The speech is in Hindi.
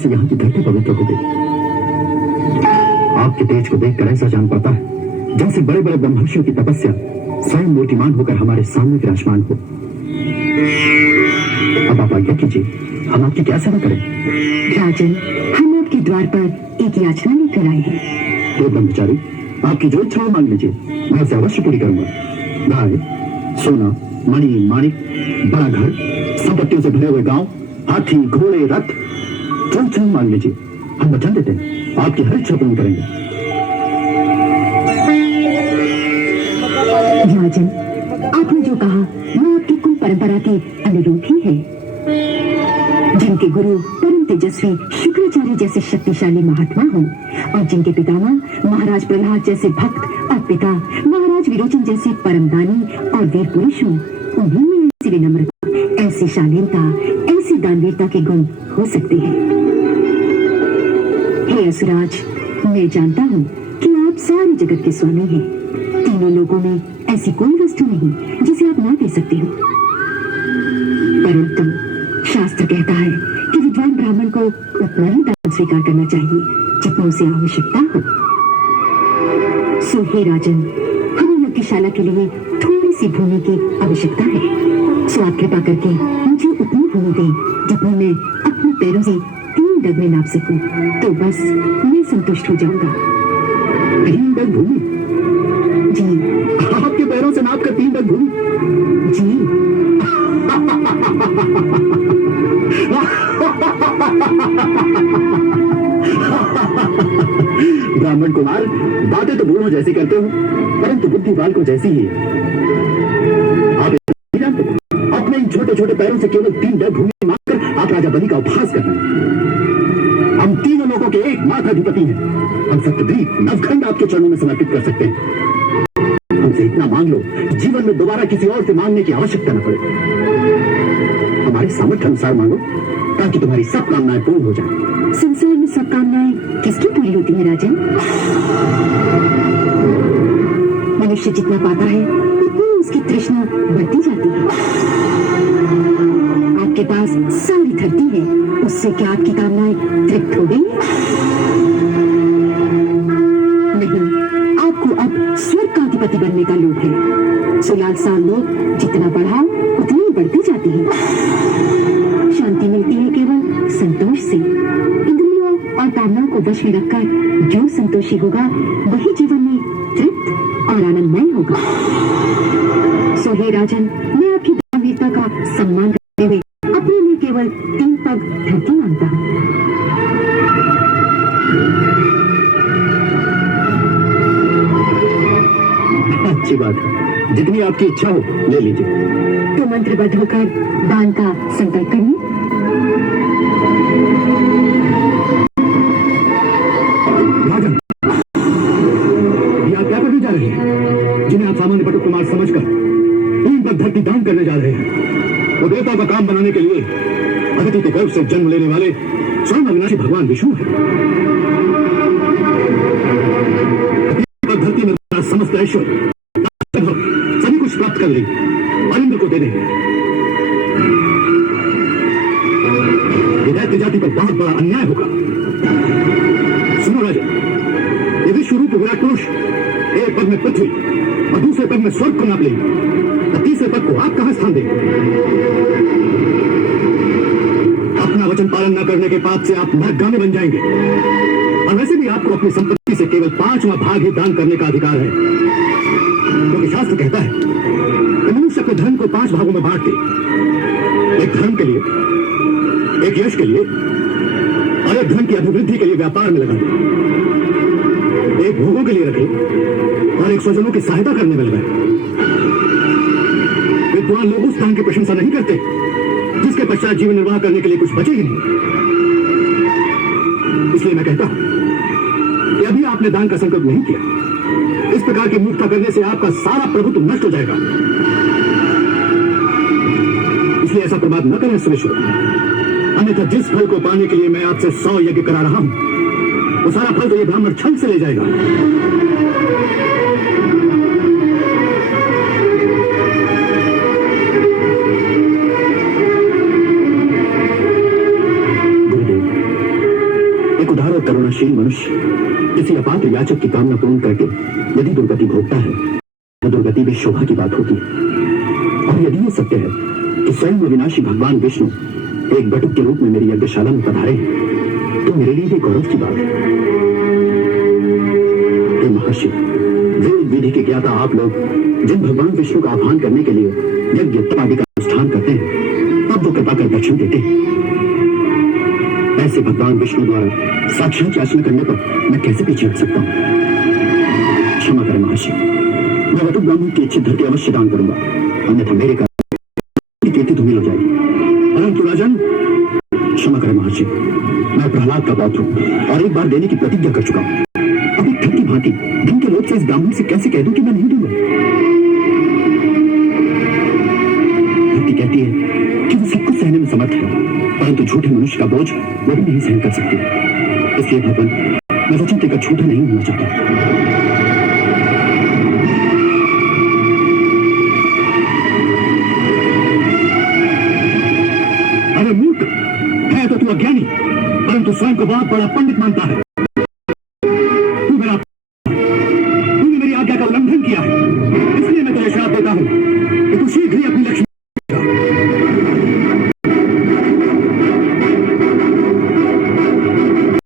से यहाँ की धरती पवित्र हो गई। आपके तेज को देखकर ऐसा जान पड़ता है जैसे बड़े बड़े ब्रह्मर्षियों की तपस्या स्वयं मूर्तिमान होकर हमारे सामने विराजमान हो। अब आप आज्ञा कीजिए, हम आपकी क्या सेवा करें? राजन, हम आपके द्वार पर एक याचना लेकर आए हैं। तो ब्रह्मचारी, आपकी जो इच्छा हो मांग लीजिए, मैं उसे अवश्य पूरी करूंगा। गाय, सोना, मणि, माणिक, बड़ा घर, संपत्तियों से भरे हुए गांव, हाथी, घोड़े, रथ, जो इच्छा मांग लीजिए, हम वचन देते हैं आपकी हर इच्छा पूर्ण करेंगे। राजन, आपने जो कहा वो आपकी कुल परंपरा के अनुरूप ही है। जिनके गुरु परम तेजस्वी शुक्राचार्य जैसे शक्तिशाली महात्मा हो और जिनके पितामह महाराज प्रहलाद जैसे भक्त और पिता महाराज विरोचन जैसे परमदानी और वीर पुरुष हो, उन्हीं में ऐसी विनम्रता, ऐसी शालीनता, ऐसी दानवीरता के गुण हो सकते हैं। हे असुराज, मैं जानता हूँ कि आप सारे जगत के स्वामी हैं। तीनों लोगों में ऐसी कोई वस्तु नहीं जिसे आप ना दे सकते हो। परंतु शास्त्र कहता है कि विद्वान ब्राह्मण को उतना ही दान स्वीकार करना चाहिए जितना उसे आवश्यकता हो। सो हे राजन, हमें यज्ञशाला के लिए थोड़ी सी भूमि की आवश्यकता है। सो आप कृपा करके मुझे उतनी भूमि दें जितनी मैं अपने पैरों से 3 डग में नाप सकूं, तो बस मैं संतुष्ट हो जाऊंगा। 3 डग भूमि? जी। आपके पैरों से नाप कर 3 डग भूमि? जी। ब्राह्मण कुमार, बातें तो बूढ़ों जैसी करते हो, परंतु बुद्धि बालकों जैसी ही है। आप नहीं जानते, अपने इन छोटे छोटे पैरों से केवल 3 डग भूमि मांगकर आप राजा बलि का उपहास कर रहे हैं। हम तीनों लोगों के एकमात्र अधिपति हैं। हम सप्तद्वीप नवखंड आपके चरणों में समर्पित कर सकते हैं। हमसे इतना मांग लो, जीवन में दोबारा किसी और से मांगने की आवश्यकता न पड़े। हमारे सामर्थ्य अनुसार मांगो ताकि तुम्हारी सब कामनाएं पूर्ण हो जाएं। संसार में सब कामनाएं किसकी पूरी होती है राजन? मनुष्य जितना पाता है उतनी उसकी तृष्णा बढ़ती जाती है। आपके पास सारी धरती है, उससे क्या आपकी कामनाएं तृप्त हो गई? नहीं, आपको अब स्वर्ग का अधिपति बनने का लोभ है। सो लालसा लोभ जितना बढ़ाओ उतनी बढ़ती जाती है। शांति मिलती है केवल संतोष से। इंद्रियों और कामनाओं को वश में रखकर जो संतोषी होगा वही जीवन में तृप्त और आनंदमय होगा। सो हे राजन, मैं आपकी दानवीरता का सम्मान करते हुए अपने लिए केवल 3 पग धरती मांगता हूँ। अच्छी बात है, जितनी आपकी इच्छा हो ले लीजिए। तो मंत्रबद्ध होकर दान का संकल्प करिए। राजन, ये आप क्या करने जा रहे हैं? जिन्हें आप सामान्य बटुक कुमार समझकर 3 पग धरती दान करने जा रहे हैं, वो देवता का काम बनाने के लिए अदिति के गर्भ से जन्म लेने वाले स्वयं अविनाशी भगवान विष्णु है। धरती में समस्त ऐश्वर्य सभी कुछ प्राप्त कर लेंगे और इंद्र को दे देंगे। ये दैत्य जाति पर बहुत बड़ा अन्याय होगा। सुनो राजा, ये विश्व रूप विराट पुरुष एक पग में पृथ्वी और दूसरे पग में स्वर्ग को नाप लेंगे, और तीसरे पग को आप कहां स्थान देंगे? अपना वचन पालन न करने के पाप से आप नरकगामी बन जाएंगे। और वैसे भी आपको अपनी संपत्ति से केवल 5वां भाग ही दान करने का अधिकार है, क्योंकि शास्त्र कहता है कि मनुष्य अपने धन को 5 भागों में बांट दे। एक धर्म के लिए, एक यश के लिए और एक धन की अभिवृद्धि के लिए व्यापार में लगा दे। एक भोगों के लिए रखे और एक स्वजनों की सहायता करने में लगाए। विद्वान लोग उस धन की प्रशंसा नहीं करते जिसके पश्चात जीवन निर्वाह करने के लिए कुछ बचे ही नहीं। इसलिए मैं कहता हूं कि अभी आपने दान का संकल्प नहीं किया, इस प्रकार की मूर्खता करने से आपका सारा प्रभुत्व नष्ट हो जाएगा। इसलिए ऐसा प्रमाद न करें सुरेश्वर, अन्यथा जिस फल को पाने के लिए मैं आपसे 100 यज्ञ करा रहा हूं, वो सारा फल तो ये ब्राह्मण छल से ले जाएगा। गुरुदेव, करुणाशील मनुष्य किसी अपात्र याचक की कामना पूर्ण करके यदि दुर्गति भोगता है तो दुर्गति भी शोभा की बात होती है। और यदि ये सत्य है कि स्वयं अविनाशी भगवान विष्णु एक बटुक के रूप में मेरी यज्ञशाला में पधारे हैं, तो मेरे लिए ये गौरव की बात है। हे महर्षि, वेद विधि के ज्ञाता आप लोग जिन भगवान विष्णु का आह्वान करने के लिए यज्ञ आदि का अनुष्ठान करते हैं, तब वो कृपा कर दक्षिण देते हैं। ऐसे भगवान विष्णु द्वारा साक्षात याचना करने पर मैं कैसे पीछे हट सकता हूँ? क्षमा करें महर्षि, मैं वटुक ब्राह्मण की इच्छित धरती अवश्य दान करूंगा, अन्यथा मेरे कारण कीर्ति धूमिल हो जाएगी। परंतु राजन, क्षमा करें महर्षि, मैं प्रहलाद का पौत्र हूं और एक बार देने की प्रतिज्ञा कर चुका हूं। अब एक ठग की भांति दिन के लोभ से इस ब्राह्मण से कैसे कह दूं कि मैं नहीं दूंगा? धरती कहती है कि वो सब कुछ सहने में समर्थ है, परंतु झूठे मनुष्य का बोझ वो भी नहीं सहन कर सकती। इसलिए भगवान, मैं वचन देकर झूठा नहीं होना चाहता। अरे मूर्ख, है तो तू अज्ञानी, परंतु स्वयं को बहुत बड़ा पंडित मानता है।